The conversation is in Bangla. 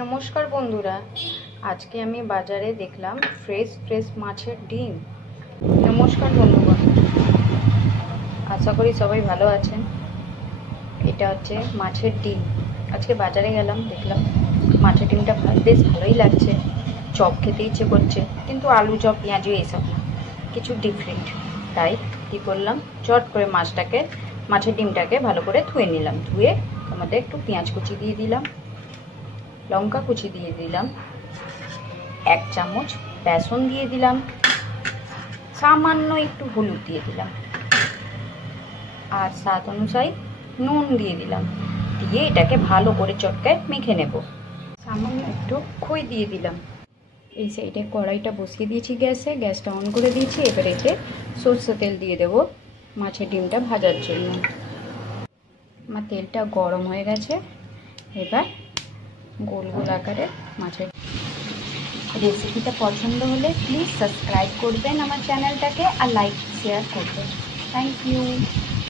নমস্কার বন্ধুরা, আজকে আমি বাজারে দেখলাম ফ্রেশ মাছের ডিম। নমস্কার বন্ধুগণ, আশা করি সবাই ভালো আছেন। এটা হচ্ছে মাছের ডিম। আজকে বাজারে গেলাম, দেখলাম মাছের ডিমটা বেশ ভালোই লাগছে। চপ খেতে ইচ্ছে করছে, কিন্তু আলু চপ পেঁয়াজু এইসব না, কিছু ডিফারেন্ট। তাই কী করলাম, চট করে মাছের ডিমটাকে ভালো করে ধুয়ে নিলাম। ধুয়ে তার মধ্যে একটু পেঁয়াজ কুচি দিয়ে দিলাম, লঙ্কা কুচি দিয়ে দিলাম, 1 চামচ বেসন দিয়ে দিলাম, সামান্য একটু হলুদ দিয়ে দিলাম, আর স্বাদ অনুযায়ী নুন দিয়ে দিলাম। দিয়ে এটাকে ভালো করে চটকায় মেখে নেব। সামান্য একটু খই দিয়ে দিলাম। এই সাইডে কড়াইটা বসিয়ে দিয়েছি গ্যাসটা অন করে দিয়েছি। এবার এতে সরষে তেল দিয়ে দেবো মাছের ডিমটা ভাজার জন্য। আমার তেলটা গরম হয়ে গেছে। এবার গোল গোল আকারে মাছের রেসিপিটা পছন্দ হলে প্লিজ সাবস্ক্রাইব করবেন আমার চ্যানেলটাকে, আর লাইক শেয়ার করবেন। Thank you.